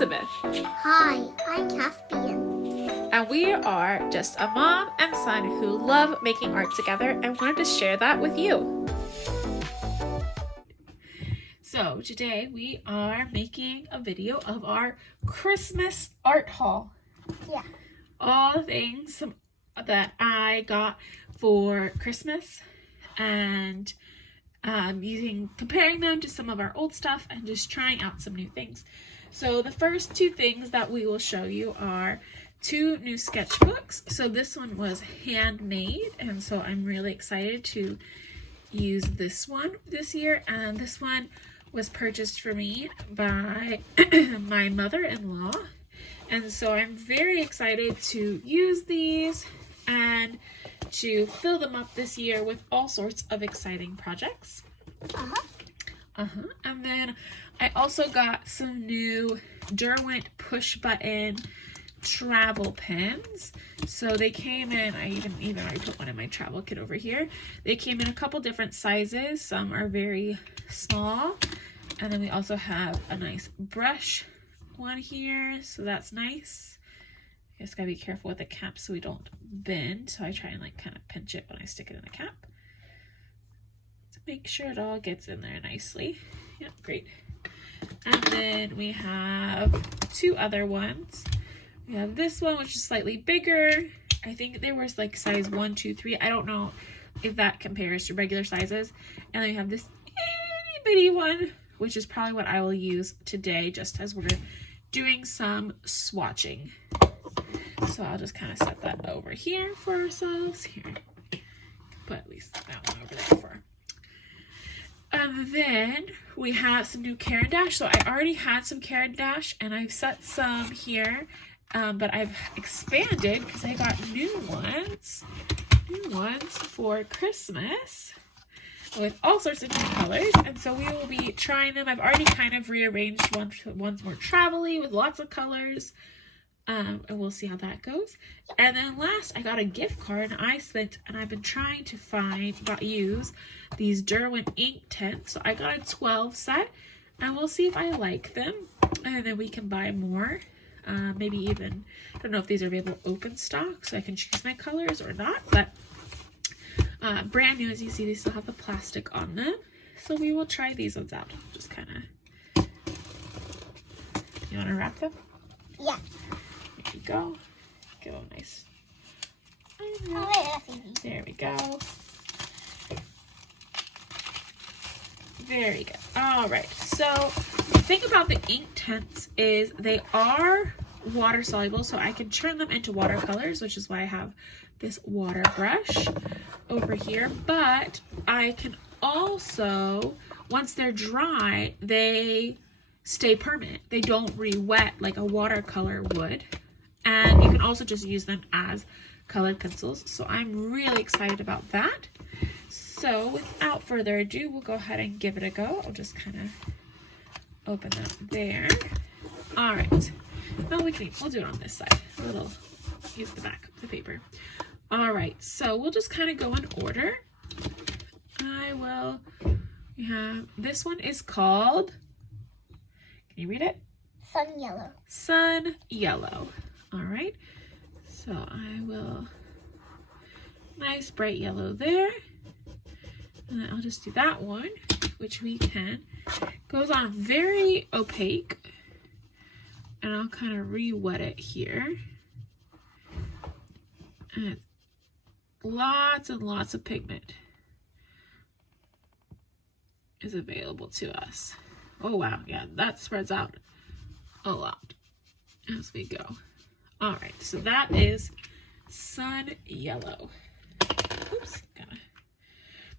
Elizabeth. Hi, I'm Caspian. And we are just a mom and son who love making art together and wanted to share that with you. So today we are making a video of our Christmas art haul. Yeah. All the things that I got for Christmas and comparing them to some of our old stuff and just trying out some new things. So the first two things that we will show you are two new sketchbooks. So this one was handmade, and so I'm really excited to use this one this year. And this one was purchased for me by my mother-in-law, and so I'm very excited to use these and to fill them up this year with all sorts of exciting projects. And then I also got some new Derwent push button travel pens. So they came in, I even already put one in my travel kit over here. They came in a couple different sizes. Some are very small. And then we also have a nice brush one here. So that's nice. I just gotta be careful with the cap so we don't bend. So I try and kind of pinch it when I stick it in the cap to make sure it all gets in there nicely. Yep, great. And then we have two other ones. We have this one, which is slightly bigger. I think there was size 1, 2, 3. I don't know if that compares to regular sizes. And then we have this itty bitty one, which is probably what I will use today just as we're doing some swatching. So I'll just kind of set that over here for ourselves. Here, put at least that one over there for. And then we have some new Caran dash. So I already had some Caran dash and I've set some here, but I've expanded because I got new ones for Christmas with all sorts of new colors. And so we will be trying them. I've already kind of rearranged one's more travel-y with lots of colors. And we'll see how that goes. And then last, I got a gift card, and I've been trying to use these Derwent Inktense. So I got a 12 set, and we'll see if I like them. And then we can buy more. Maybe even, I don't know if these are available open stock, so I can choose my colors or not. But brand new, as you see, they still have the plastic on them. So we will try these ones out. Just kind of, you want to wrap them? Yeah. There you go. Give them a nice. There we go. Very good. All right. So the thing about the Inktense is they are water soluble, so I can turn them into watercolors, which is why I have this water brush over here. But I can also, once they're dry, they stay permanent. They don't re-wet like a watercolor would. And you can also just use them as colored pencils. So I'm really excited about that. So without further ado, we'll go ahead and give it a go. I'll just kind of open that there. All right. No, we'll do it on this side. We'll use the back of the paper. All right. So we'll just kind of go in order. We have, this one is called, can you read it? Sun Yellow. Sun Yellow. All right, so I will, nice bright yellow there. And then I'll just do that one, which we can, goes on very opaque. And I'll kind of re-wet it here. And lots and lots of pigment is available to us. Oh wow, yeah, that spreads out a lot as we go. All right, so that is Sun Yellow. Oops,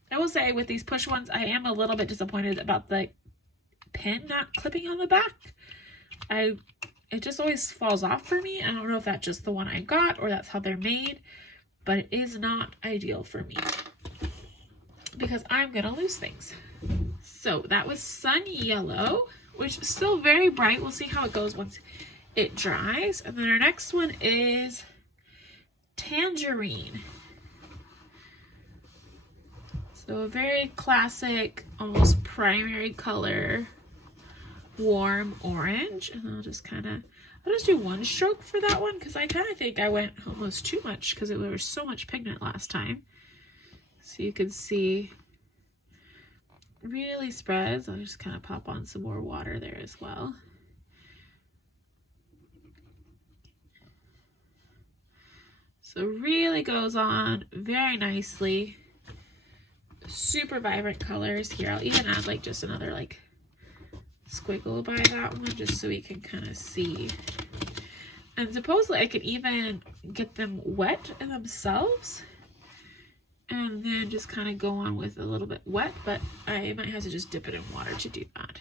I will say with these push ones, I am a little bit disappointed about the pin not clipping on the back. It just always falls off for me. I don't know if that's just the one I got or that's how they're made, but it is not ideal for me because I'm gonna lose things. So that was Sun Yellow, which is still very bright. We'll see how it goes once it dries. And then our next one is Tangerine. So a very classic, almost primary color warm orange, and I'll just do one stroke for that one because I kind of think I went almost too much because there was so much pigment last time. So you can see really spreads. I'll just kind of pop on some more water there as well. So really goes on very nicely. Super vibrant colors here. I'll even add like just another like squiggle by that one just so we can kind of see. And supposedly I could even get them wet in themselves and then just kind of go on with a little bit wet, but I might have to just dip it in water to do that.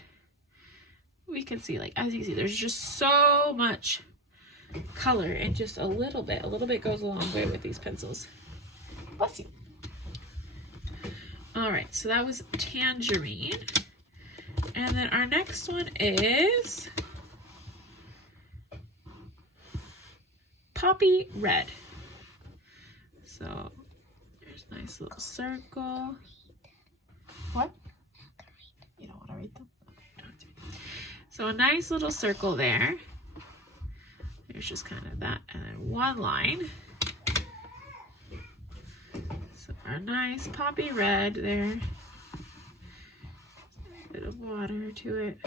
We can see, like, as you see, there's just so much color and just a little bit goes a long way with these pencils. Bless you. All right, so that was Tangerine. And then our next one is Poppy Red. So there's a nice little circle. What? You don't want to read them? Okay, you don't have to read them. So a nice little circle there. There's just kind of that, and then one line. So our nice poppy red there. A bit of water to it.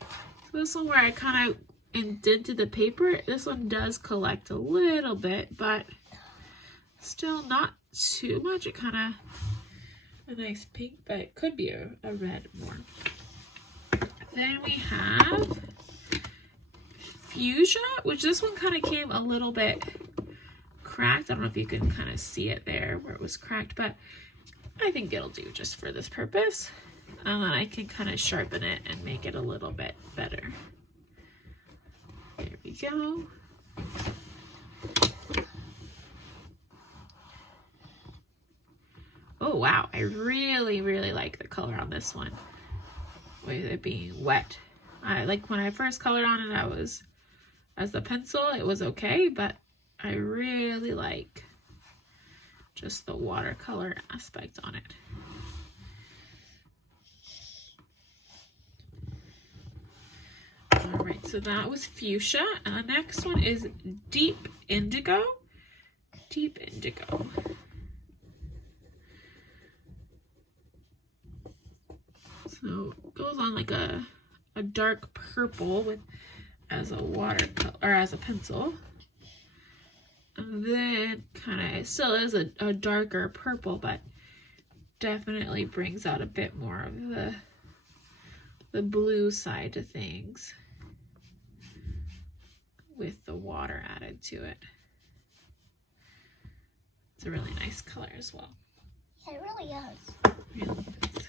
So this one where I kind of indented the paper, this one does collect a little bit, but still not too much. It kind of a nice pink, but it could be a red more. Then we have Fuchsia, which this one kind of came a little bit cracked. I don't know if you can kind of see it there where it was cracked, but I think it'll do just for this purpose. And then I can kind of sharpen it and make it a little bit better. There we go. Oh wow, I really like the color on this one with it being wet. I like when I first colored on it, I was, as a pencil, it was okay, but I really like just the watercolor aspect on it. All right, so that was Fuchsia, and the next one is Deep Indigo. Deep Indigo. So it goes on like a dark purple with as a watercolor or as a pencil, and then kind of it still is a darker purple, but definitely brings out a bit more of the blue side to things with the water added to it. It's a really nice color as well. Yeah, it really is. Really nice.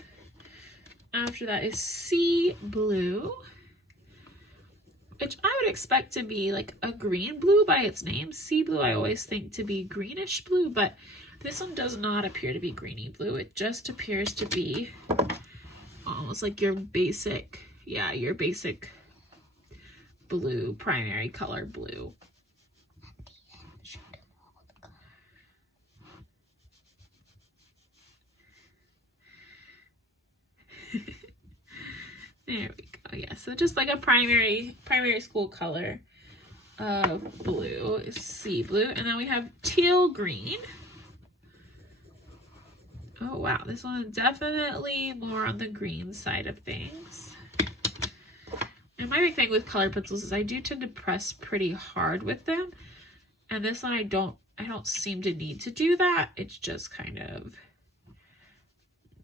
After that is Sea Blue, which I would expect to be like a green blue by its name. Sea Blue I always think to be greenish blue, but this one does not appear to be greeny blue. It just appears to be almost like your basic, yeah, your basic blue, primary color blue. There we go. Yeah, so just like a primary school color of blue is Sea Blue. And then we have Teal Green. Oh wow, this one is definitely more on the green side of things. And my big thing with color pencils is I do tend to press pretty hard with them. And this one I don't seem to need to do that. It's just kind of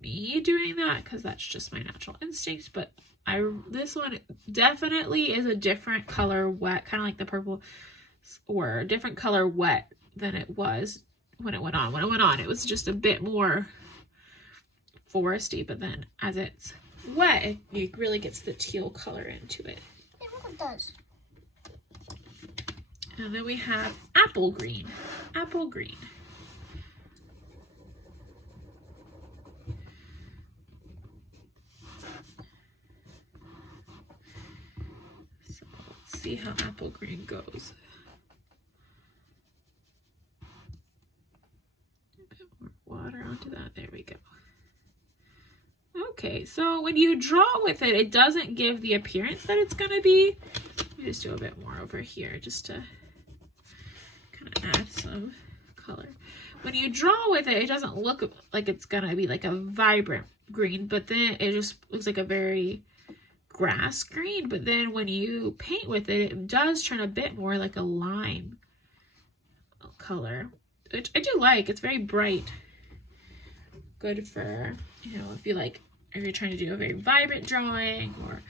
me doing that because that's just my natural instinct. But this one definitely is a different color wet, kind of like the purple, or a different color wet than it was when it went on. When it went on, it was just a bit more foresty, but then as it's wet, it really gets the teal color into it. It really does. And then we have Apple Green. Apple Green. So let's see how Apple Green goes. A bit more water onto that. There we go. Okay, so when you draw with it, it doesn't give the appearance that it's gonna be. Let me just do a bit more over here just to kind of add some color. When you draw with it, it doesn't look like it's gonna be like a vibrant green, but then it just looks like a very grass green. But then when you paint with it, it does turn a bit more like a lime color, which I do like. It's very bright. Good for, you know, if you're trying to do a very vibrant drawing or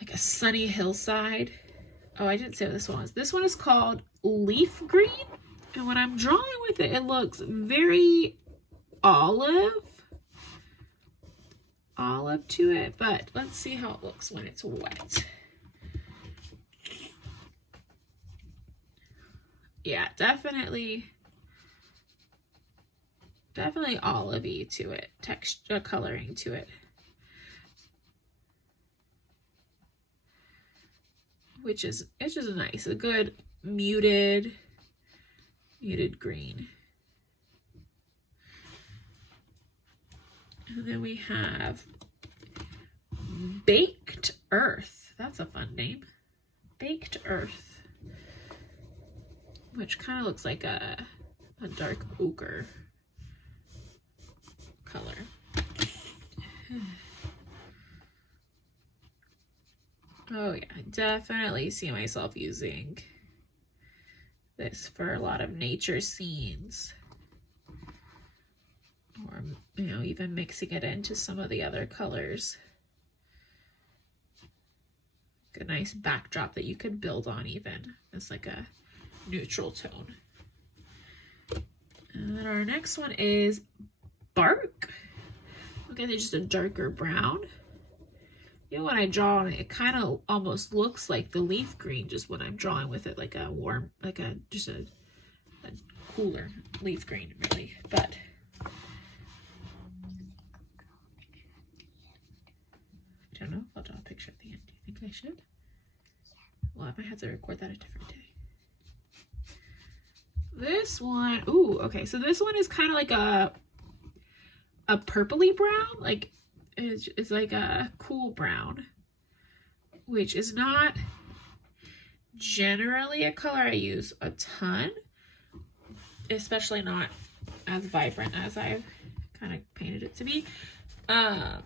like a sunny hillside. Oh, I didn't say what this one was. This one is called Leaf Green. And when I'm drawing with it, it looks very olive to it, but let's see how it looks when it's wet. Yeah, definitely olivey to it, texture, coloring to it. Which is, it's just nice, a good muted green. And then we have Baked Earth. That's a fun name. Baked Earth. Which kind of looks like a dark ochre color. Oh yeah, I definitely see myself using this for a lot of nature scenes. Or, you know, even mixing it into some of the other colors. A nice backdrop that you could build on even. It's like a neutral tone. And then our next one is Bark. Okay, it's just a darker brown. You know, when I draw on it, it kind of almost looks like the leaf green just when I'm drawing with it, like a warm, like a cooler leaf green, really. But I don't know if I'll draw a picture at the end. Do you think I should? Well, I might have to record that a different day. This one, ooh, okay, so this one is kind of like a purpley brown, like it's like a cool brown, which is not generally a color I use a ton, especially not as vibrant as I've kind of painted it to be. But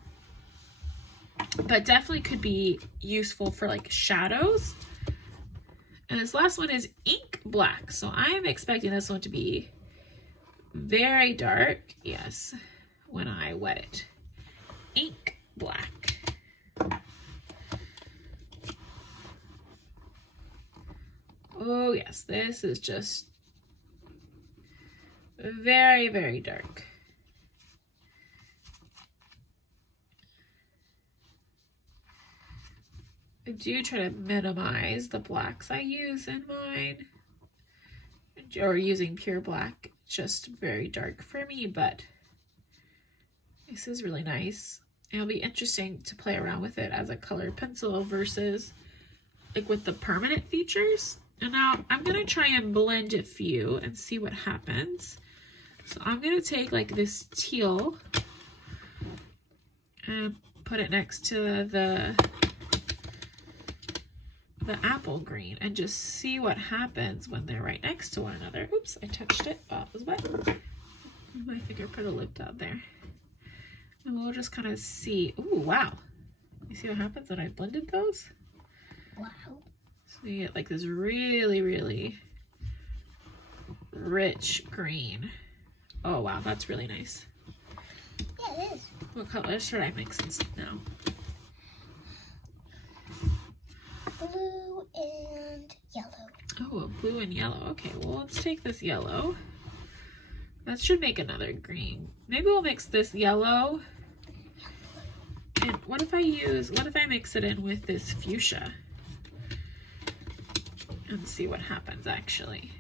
definitely could be useful for like shadows. And this last one is Ink Black. So I'm expecting this one to be very dark. Yes, when I wet it. Ink Black. Oh yes, this is just very, very dark. I do try to minimize the blacks I use in mine, or using pure black, just very dark for me, but this is really nice. It'll be interesting to play around with it as a colored pencil versus like with the permanent features. And now I'm gonna try and blend a few and see what happens. So I'm gonna take like this teal and put it next to the apple green and just see what happens when they're right next to one another. Oops, I touched it. Oh, it was wet. My finger put a lip out there. And we'll just kind of see. Ooh, wow. You see what happens when I blended those? Wow. So you get like this really, really rich green. Oh, wow, that's really nice. Yeah, it is. What color should I mix now? Blue and yellow. Oh, a blue and yellow. Okay, well, let's take this yellow. That should make another green. Maybe we'll mix this yellow. And what if I mix it in with this fuchsia? And see what happens actually.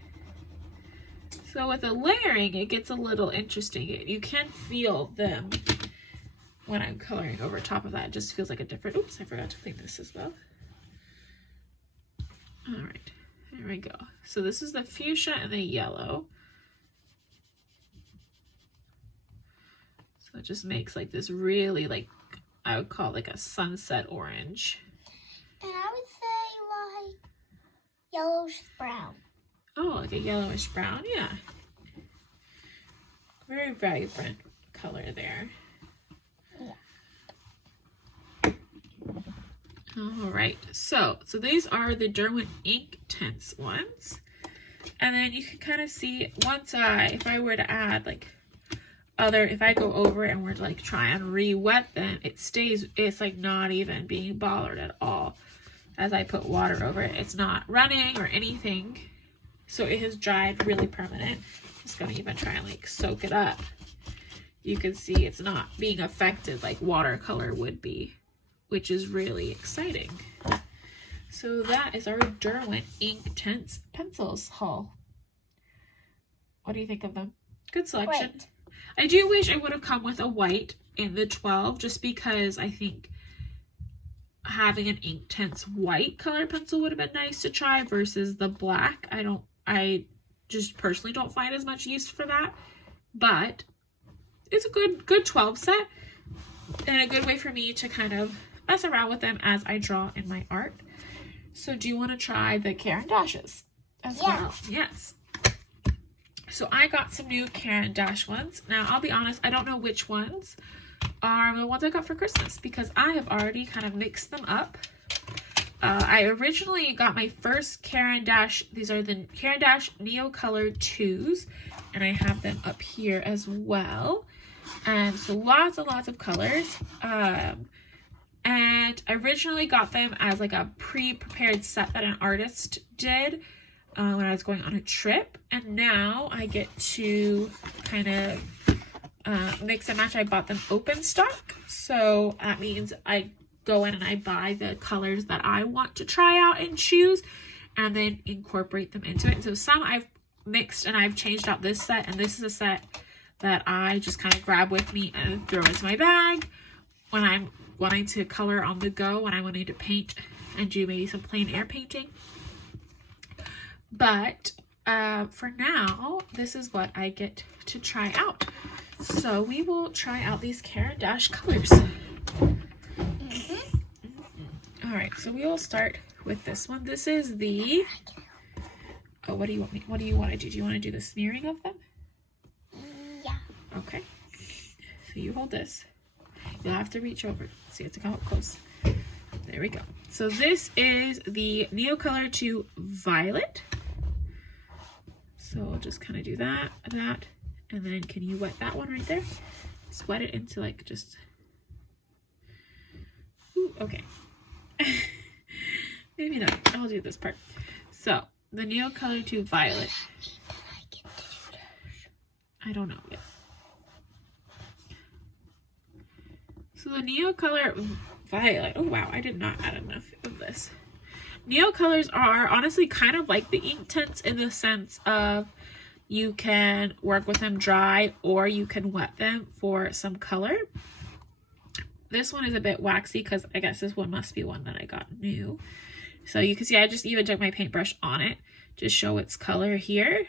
So with the layering, it gets a little interesting. You can feel them when I'm coloring over top of that. It just feels like a different, oops, I forgot to clean this as well. All right, there we go. So this is the fuchsia and the yellow. So it just makes like this really like I would call like a sunset orange. And I would say like yellowish brown. Oh, like a yellowish brown, yeah. Very vibrant color there. Yeah. All right, so these are the Derwent Inktense ones. And then you can kind of see once if I were to add like if I go over and were to like try and re-wet them, it's like not even being bothered at all. As I put water over it, it's not running or anything. So it has dried really permanent. Just gonna even try and like soak it up. You can see it's not being affected like watercolor would be, which is really exciting. So that is our Derwent Inktense pencils haul. What do you think of them? Good selection. Great. I do wish I would have come with a white in the 12, just because I think having an Inktense white color pencil would have been nice to try versus the black. I just personally don't find as much use for that, but it's a good 12 set and a good way for me to kind of mess around with them as I draw in my art. So do you want to try the Caran dashes as well? Yes. So I got some new Caran dash ones. Now I'll be honest, I don't know which ones are the ones I got for Christmas because I have already kind of mixed them up. I originally got my first Caran dash. These are the Caran dash NeoColor IIs, and I have them up here as well. And so lots and lots of colors. And I originally got them as like a pre-prepared set that an artist did when I was going on a trip. And now I get to kind of mix and match. I bought them open stock. So that means I go in and I buy the colors that I want to try out and choose and then incorporate them into it. And so some I've mixed and I've changed out this set, and this is a set that I just kind of grab with me and throw into my bag when I'm wanting to color on the go, when I'm wanting to paint and do maybe some plein air painting. But for now, this is what I get to try out. So we will try out these Caran dash colors. All right, so we will start with this one. This is the, oh, what do you want to do? Do you want to do the smearing of them? Yeah. Okay. So you hold this. You'll have to reach over. So you have to come up close. There we go. So this is the NeoColor II Violet. So we'll just kind of do that, and then can you wet that one right there? Just wet it into like just, ooh, okay. Maybe not. I'll do this part. So the NeoColor II Violet. I don't know yet. So the NeoColor Violet. Oh wow, I did not add enough of this. NeoColors are honestly kind of like the Inktense in the sense of you can work with them dry or you can wet them for some color. This one is a bit waxy because I guess this one must be one that I got new. So you can see I just even took my paintbrush on it to show its color here.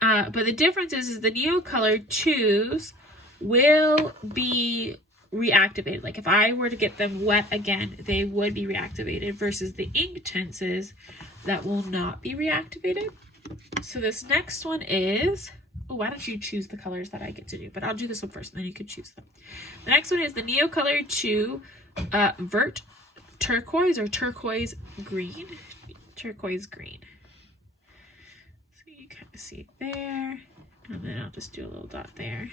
But the difference is the NeoColor IIs will be reactivated. Like if I were to get them wet again, they would be reactivated versus the Inktenses that will not be reactivated. So this next one is, oh, why don't you choose the colors that I get to do? But I'll do this one first, and then you can choose them. The next one is the NeoColor II Vert Turquoise or Turquoise Green. Turquoise Green. So you kind of see it there. And then I'll just do a little dot there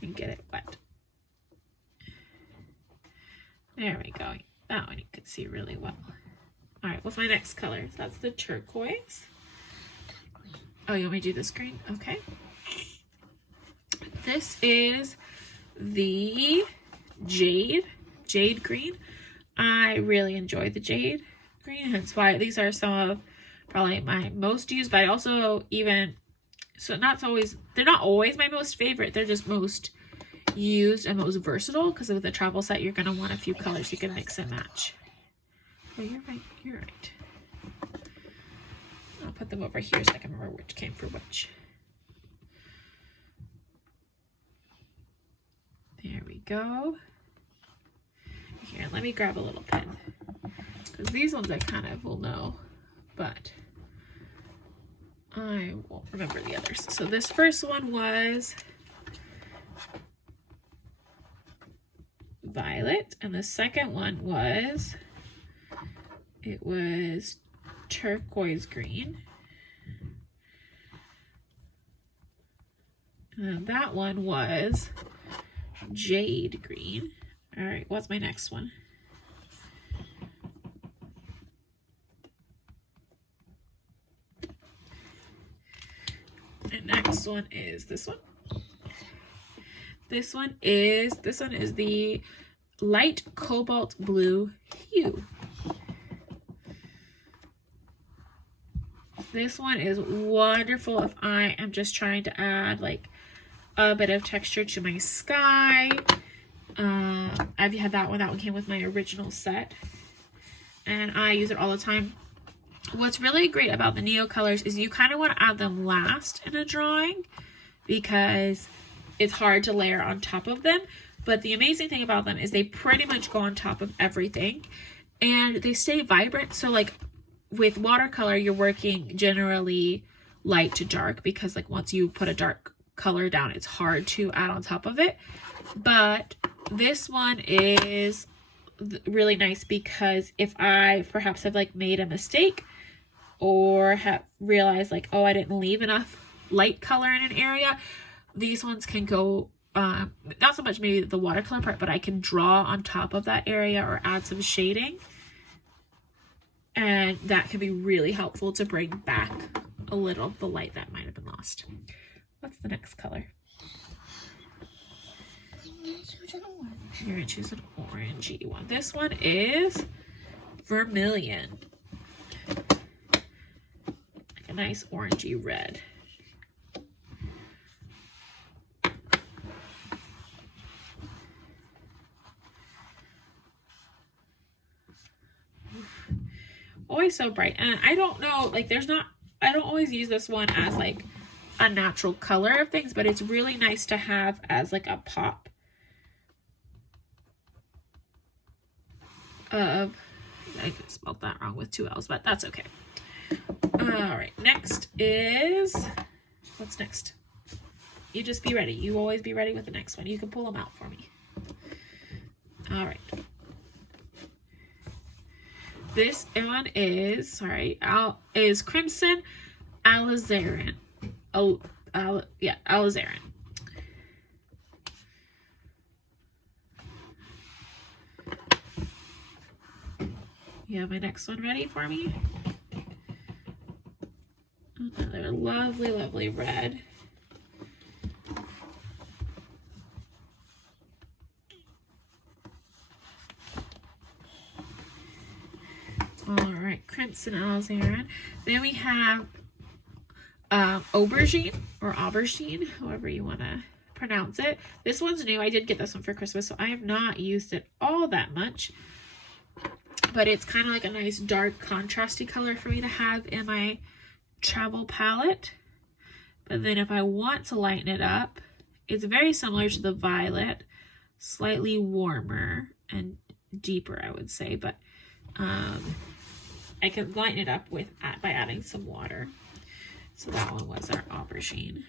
and get it wet. There we go. That one you can see really well. All right, what's my next color? So that's the turquoise. Oh, you want me to do this green? Okay. This is the jade green. I really enjoy the jade green. That's why these are some of probably my most used, but I also even, so they're not always my most favorite. They're just most used and most versatile because of the travel set. You're going to want a few colors you can mix and match. Oh, you're right. I'll put them over here so I can remember which came for which. There we go. Here, let me grab a little pen, because these ones I kind of will know, but I won't remember the others. So this first one was violet, and the second one was, it was turquoise green. And that one was jade green. All right, what's my next one? The next one is this one. This one is the light cobalt blue hue. This one is wonderful if I am just trying to add like a bit of texture to my sky. I've had that one. That one came with my original set, and I use it all the time. What's really great about the NeoColors is you kind of want to add them last in a drawing because it's hard to layer on top of them. But the amazing thing about them is they pretty much go on top of everything, and they stay vibrant. So like with watercolor, you're working generally light to dark because like once you put a dark color down, it's hard to add on top of it. But this one is really nice because if I perhaps have like made a mistake or have realized like, oh, I didn't leave enough light color in an area, these ones can go, not so much maybe the watercolor part, but I can draw on top of that area or add some shading. And that can be really helpful to bring back a little of the light that might have been lost. What's the next color? You're going to choose an orangey one. This one is vermilion. Like a nice orangey red. Always so bright. And I don't know, like I don't always use this one as like a natural color of things, but it's really nice to have as like a pop of, I spelled that wrong with 2 L's, but that's okay. All right, next is, what's next? You just be ready. You always be ready with the next one. You can pull them out for me. All right. This one is, is Crimson Alizarin. Alizarin. You have my next one ready for me? Another lovely, lovely red. All right, Crimson Alizarin. Then we have aubergine or aubergine, however you want to pronounce it. This one's new. I did get this one for Christmas, so I have not used it all that much. But it's kind of like a nice dark contrasty color for me to have in my travel palette. But then if I want to lighten it up, it's very similar to the violet, slightly warmer and deeper, I would say. But I can lighten it up with by adding some water. So that one was our aubergine.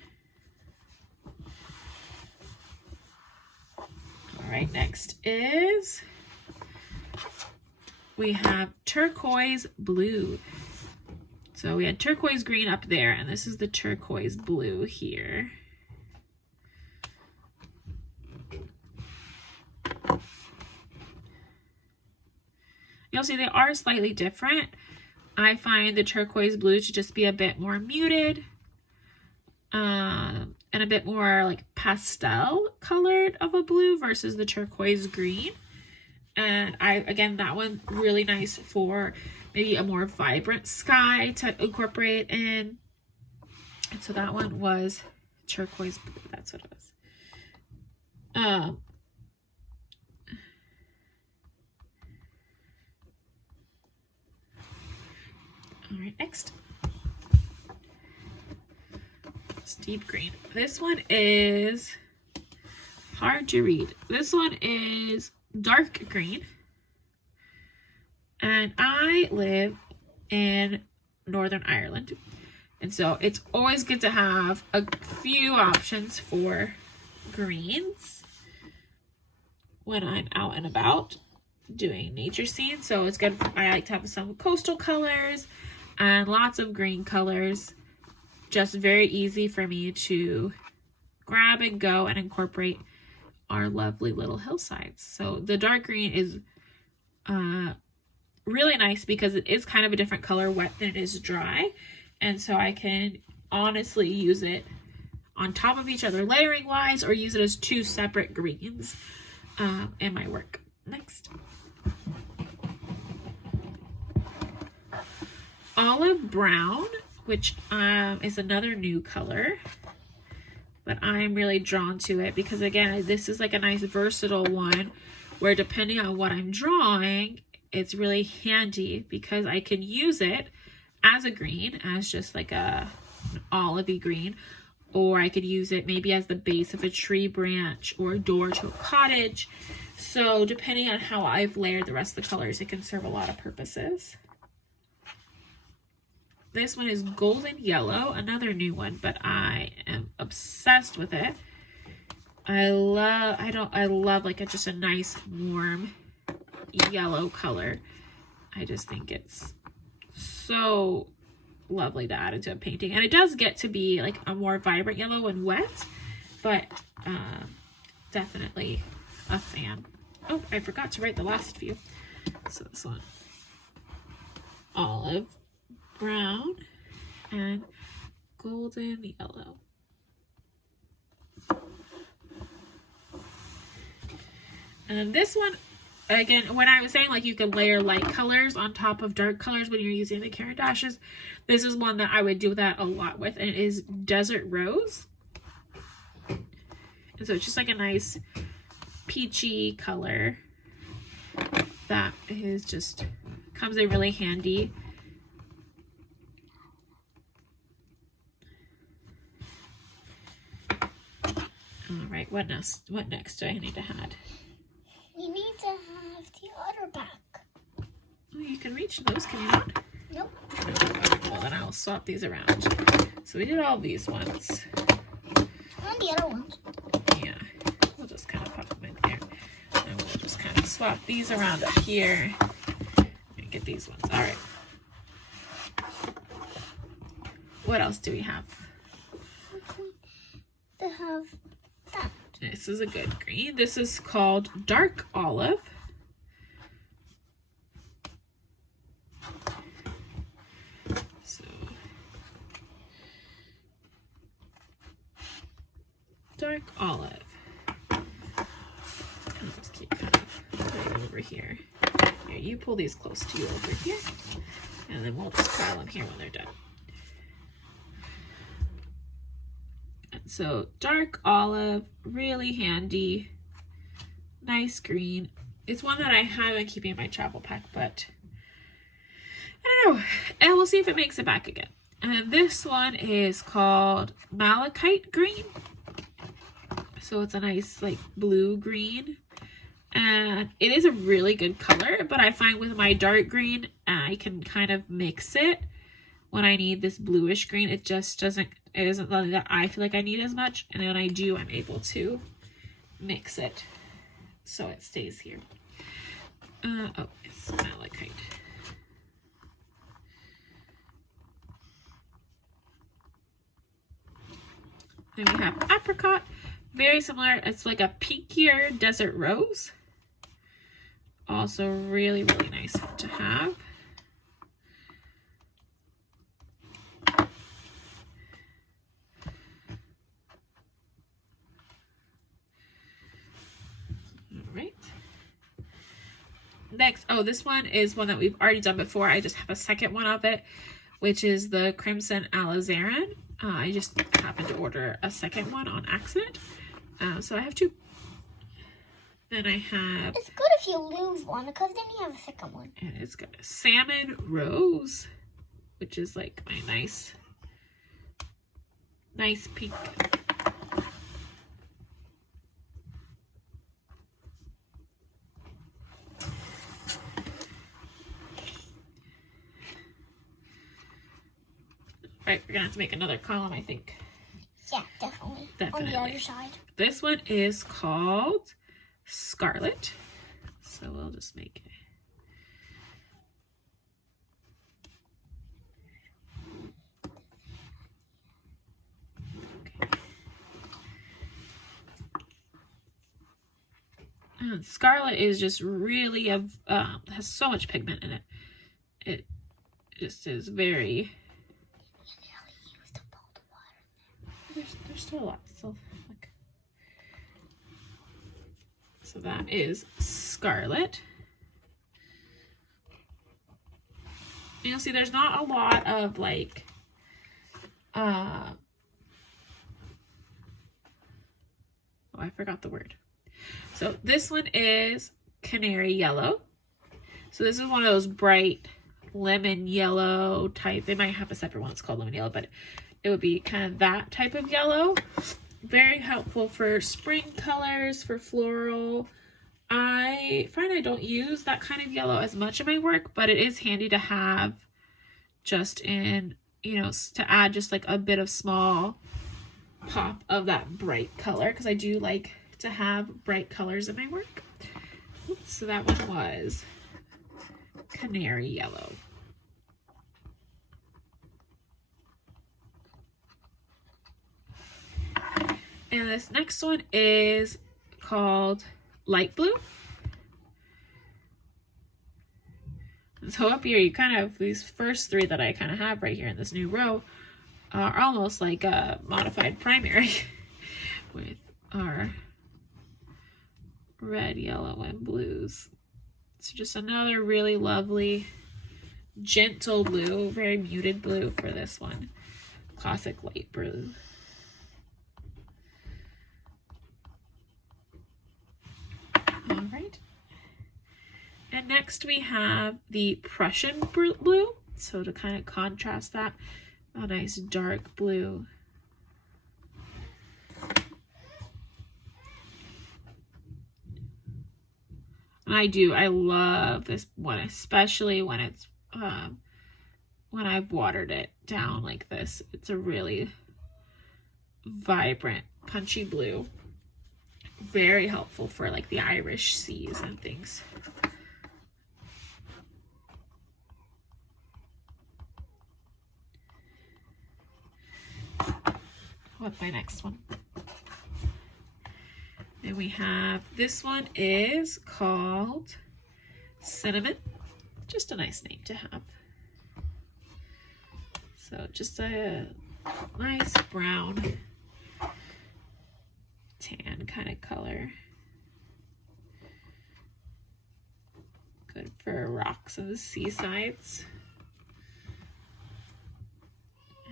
All right, next is, we have turquoise blue. So we had turquoise green up there, and this is the turquoise blue here. You'll see they are slightly different. I find the turquoise blue to just be a bit more muted and a bit more like pastel colored of a blue versus the turquoise green. And again, that one really nice for maybe a more vibrant sky to incorporate in. And so that one was turquoise blue. That's what it was. All right, next. It's deep green. This one is hard to read. This one is dark green. And I live in Northern Ireland. And so it's always good to have a few options for greens when I'm out and about doing nature scenes. So it's good. I like to have some coastal colors and lots of green colors. Just very easy for me to grab and go and incorporate our lovely little hillsides. So the dark green is really nice because it is kind of a different color wet than it is dry. And so I can honestly use it on top of each other layering wise, or use it as two separate greens in my work. Next. Olive brown, which is another new color, but I'm really drawn to it because, again, this is like a nice versatile one where depending on what I'm drawing, it's really handy because I can use it as a green, as just like an olivey green, or I could use it maybe as the base of a tree branch or a door to a cottage. So depending on how I've layered the rest of the colors, it can serve a lot of purposes. This one is golden yellow, another new one, but I am obsessed with it. I love like just a nice warm yellow color. I just think it's so lovely to add into a painting, and it does get to be like a more vibrant yellow when wet, but definitely a fan. Oh, I forgot to write the last few. So this one, olive brown and golden yellow. And this one, again, when I was saying like you could layer light colors on top of dark colors when you're using the Caran dashes, this is one that I would do that a lot with, and it is Desert Rose. And so it's just like a nice peachy color that is just comes in really handy. All right, what next do I need to add? You need to have the other back. Oh, you can reach those, can you not? Nope. Well, then I'll swap these around. So we did all these ones. And the other ones. Yeah, we'll just kind of pop them in there. And we'll just kind of swap these around up here. And get these ones. All right. What else do we have? To have that. This is a good green. This is called dark olive. So dark olive. I'll just keep kind of putting them over here. Here, you pull these close to you over here, and then we'll just pile them here when they're done. So dark olive, really handy, nice green. It's one that I have been keeping in my travel pack, but I don't know. And we'll see if it makes it back again. And this one is called Malachite Green. So it's a nice like blue green. And it is a really good color, but I find with my dark green, I can kind of mix it when I need this bluish green. It just doesn't, it isn't something that I feel like I need as much. And then when I do, I'm able to mix it so it stays here. Oh, it's malachite. Then we have apricot, very similar. It's like a pinkier desert rose. Also really, really nice to have. Next, oh, this one is one that we've already done before. I just have a second one of it, which is the Crimson Alizarin. I just happened to order a second one on accident. So I have two. Then I have... It's good if you lose one, because then you have a second one. And it's got a Salmon Rose, which is like my nice pink. Right, we're gonna have to make another column, I think. Yeah, definitely. Definitely. On the other side. This one is called Scarlet. So we'll just make it. Okay. And Scarlet is just really has so much pigment in it. It just is very. There's still a lot. So, look. So that is Scarlet. And you'll see there's not a lot of like oh, I forgot the word. So this one is Canary Yellow. So this is one of those bright lemon yellow type. They might have a separate one that's called lemon yellow, but it would be kind of that type of yellow. Very helpful for spring colors, for floral. I find I don't use that kind of yellow as much in my work, but it is handy to have just in, you know, to add just like a bit of small pop of that bright color, because I do like to have bright colors in my work. Oops, so that one was Canary Yellow. And this next one is called Light Blue. So up here, you kind of, these first three that I kind of have right here in this new row are almost like a modified primary with our red, yellow, and blues. It's just another really lovely, gentle blue, very muted blue for this one. Classic light blue. All right. And next we have the Prussian blue. So to kind of contrast that, a nice dark blue. And I love this one, especially when it's, when I've watered it down like this. It's a really vibrant, punchy blue. Very helpful for like the Irish seas and things. What's my next one? And we have, this one is called Cinnamon. Just a nice name to have. So just a nice brown tan kind of color. Good for rocks and the seasides.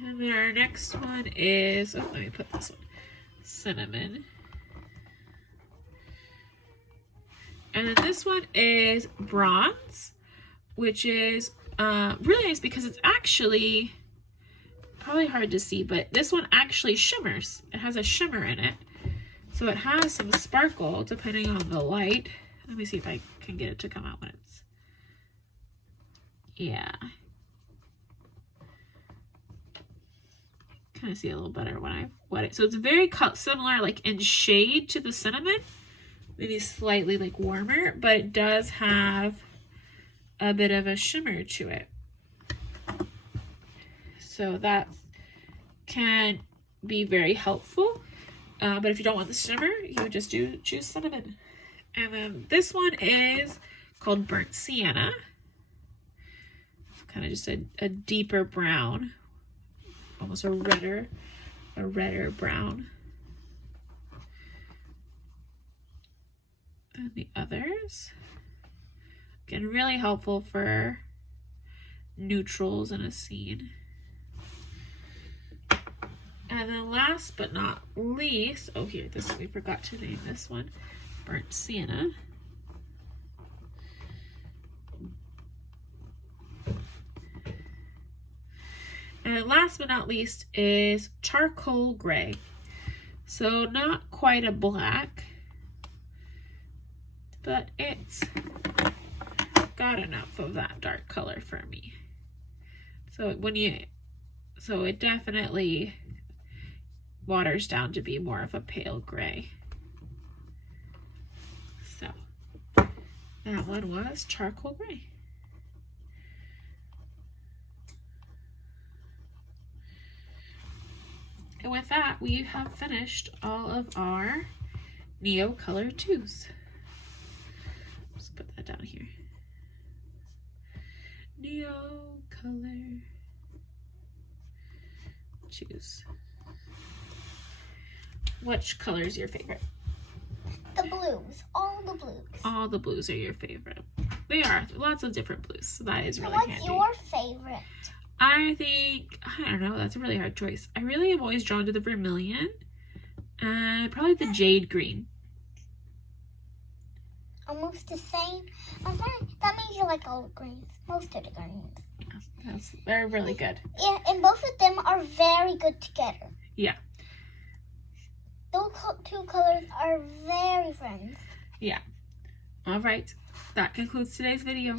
And then our next one is, oh, let me put this one, Cinnamon. And then this one is Bronze, which is really nice because it's actually, probably hard to see, but this one actually shimmers. It has a shimmer in it. So it has some sparkle depending on the light. Let me see if I can get it to come out when it's, yeah. Kind of see a little better when I wet it. So it's very similar, like in shade to the Cinnamon, maybe slightly like warmer, but it does have a bit of a shimmer to it. So that can be very helpful. But if you don't want the shimmer, you just choose Cinnamon. And then this one is called Burnt Sienna. Kind of just a deeper brown, almost a redder brown than the others. Again, really helpful for neutrals in a scene. And then last but not least, oh here, this, we forgot to name this one, Burnt Sienna. And last but not least is Charcoal Gray. So not quite a black, but it's got enough of that dark color for me. So when you So it definitely waters down to be more of a pale gray. So that one was charcoal gray. And with that, we have finished all of our NeoColor IIs. Let's put that down here. NeoColor IIs. Which color is your favorite? The blues. All the blues. All the blues are your favorite. They are. Lots of different blues. So that is really What's handy. your favorite? I think, I don't know, that's a really hard choice. I really am always drawn to the vermilion and probably the jade green. Almost the same. That means you like all the greens. Most of the greens. Yeah, they're really good. Yeah, and both of them are very good together. Yeah. Those two colors are very friends. Yeah. All right. That concludes today's video.